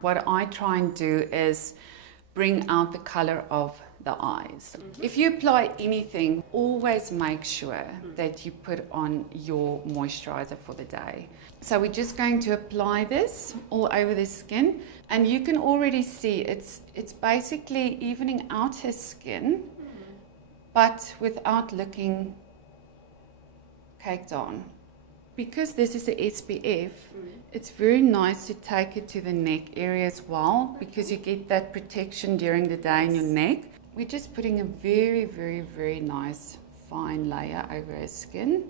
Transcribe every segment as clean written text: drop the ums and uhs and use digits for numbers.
What I try and do is bring out the color of the eyes. If you apply anything, always make sure that you put on your moisturizer for the day. So we're just going to apply this all over the skin, and you can already see it's basically evening out his skin, but without looking caked on. Because this is a SPF, it's very nice to take it to the neck area as well, because you get that protection during the day in your neck. We're just putting a very, very, very nice fine layer over his skin.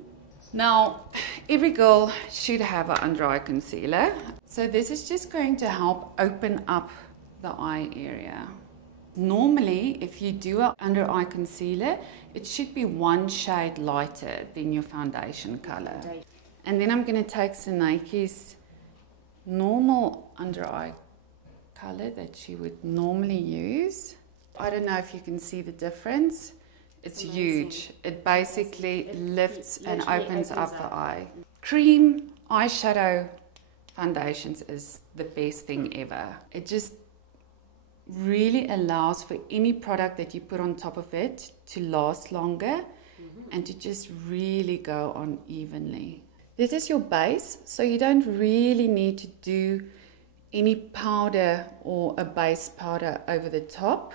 Now, every girl should have an under eye concealer. So this is just going to help open up the eye area. Normally, if you do an under eye concealer, it should be one shade lighter than your foundation color. And then I'm going to take Sanaki's normal under eye color that she would normally use. I don't know if you can see the difference. It's huge. It basically lifts and opens up the eye. Cream eyeshadow foundations is the best thing ever. It just really allows for any product that you put on top of it to last longer and to just really go on evenly. This is your base, so you don't really need to do any powder or a base powder over the top.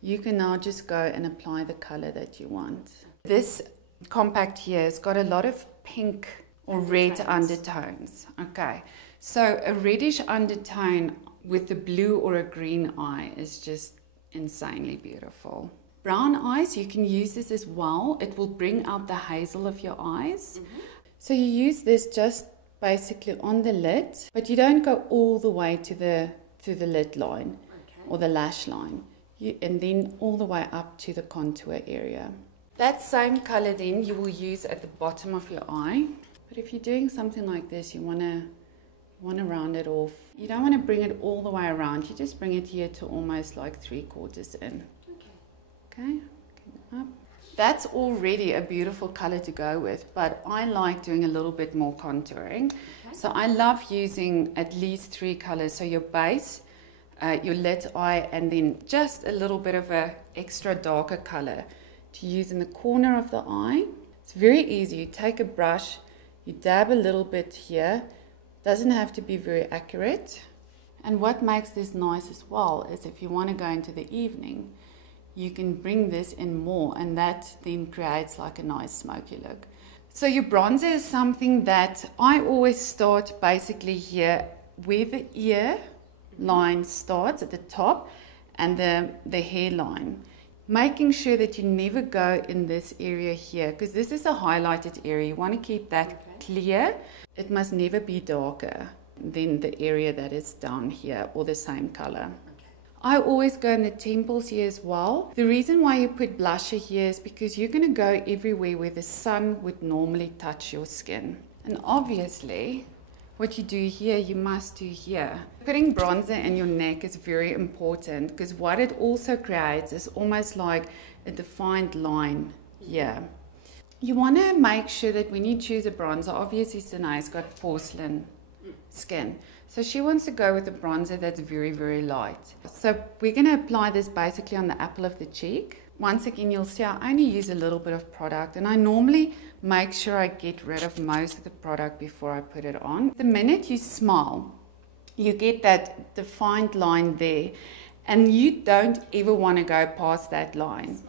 You can now just go and apply the color that you want. This compact here has got a lot of pink or red undertones. Okay, so a reddish undertone with a blue or a green eye is just insanely beautiful. Brown eyes, you can use this as well. It will bring out the hazel of your eyes. So you use this just basically on the lid, but you don't go all the way to the lid line or the lash line. And then all the way up to the contour area. That same color then you will use at the bottom of your eye. But if you're doing something like this, you want to round it off. You don't want to bring it all the way around. You just bring it here to almost like 3/4 in. Okay, up. That's already a beautiful color to go with, but I like doing a little bit more contouring. So I love using at least 3 colors. So your base, your lid eye, and then just a little bit of a extra darker color to use in the corner of the eye. It's very easy. You take a brush, you dab a little bit here. Doesn't have to be very accurate. And what makes this nice as well is if you want to go into the evening, you can bring this in more, and that then creates like a nice smoky look. So your bronzer is something that I always start basically here where the ear line starts at the top and the hairline, making sure that you never go in this area here, because this is a highlighted area. You want to keep that clear. It must never be darker than the area that is down here or the same color. I always go in the temples here as well. The reason why you put blusher here is because you're going to go everywhere where the sun would normally touch your skin. And obviously what you do here, you must do here. Putting bronzer in your neck is very important, because what it also creates is almost like a defined line here. You want to make sure that when you choose a bronzer, obviously Sanae's got porcelain skin, so she wants to go with a bronzer that's very, very light. So we're going to apply this basically on the apple of the cheek. Once again, you'll see I only use a little bit of product, and I normally make sure I get rid of most of the product before I put it on. The minute you smile, you get that defined line there, and you don't ever want to go past that line.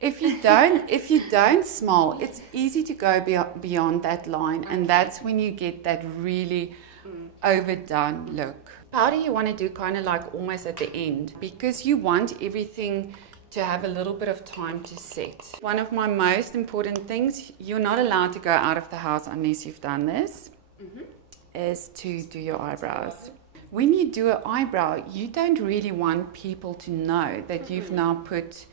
If you don't smile, it's easy to go beyond that line, and that's when you get that really overdone look. Powder you want to do kind of like almost at the end, because you want everything to have a little bit of time to set. One of my most important things, you're not allowed to go out of the house unless you've done this, is to do your eyebrows. When you do an eyebrow, you don't really want people to know that you've now put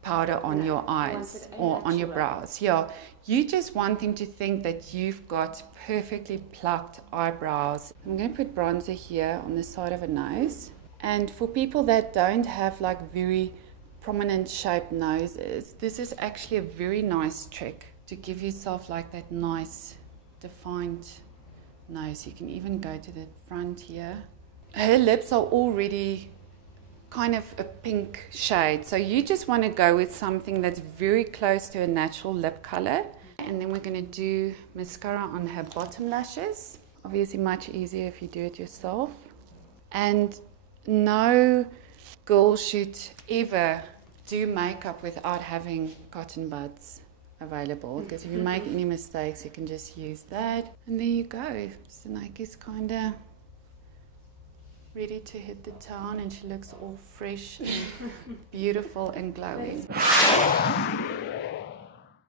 powder on your eyes or on your brows. Yeah, you just want them to think that you've got perfectly plucked eyebrows. I'm going to put bronzer here on the side of a nose. And for people that don't have like very prominent shaped noses, this is actually a very nice trick to give yourself like that nice defined nose. You can even go to the front here her lips are already kind of a pink shade. So you just want to go with something that's very close to a natural lip color. And then we're going to do mascara on her bottom lashes. Obviously much easier if you do it yourself. And no girl should ever do makeup without having cotton buds available, because if you make any mistakes you can just use that. And there you go. So Nike's kind of ready to hit the town, and she looks all fresh and beautiful and glowing.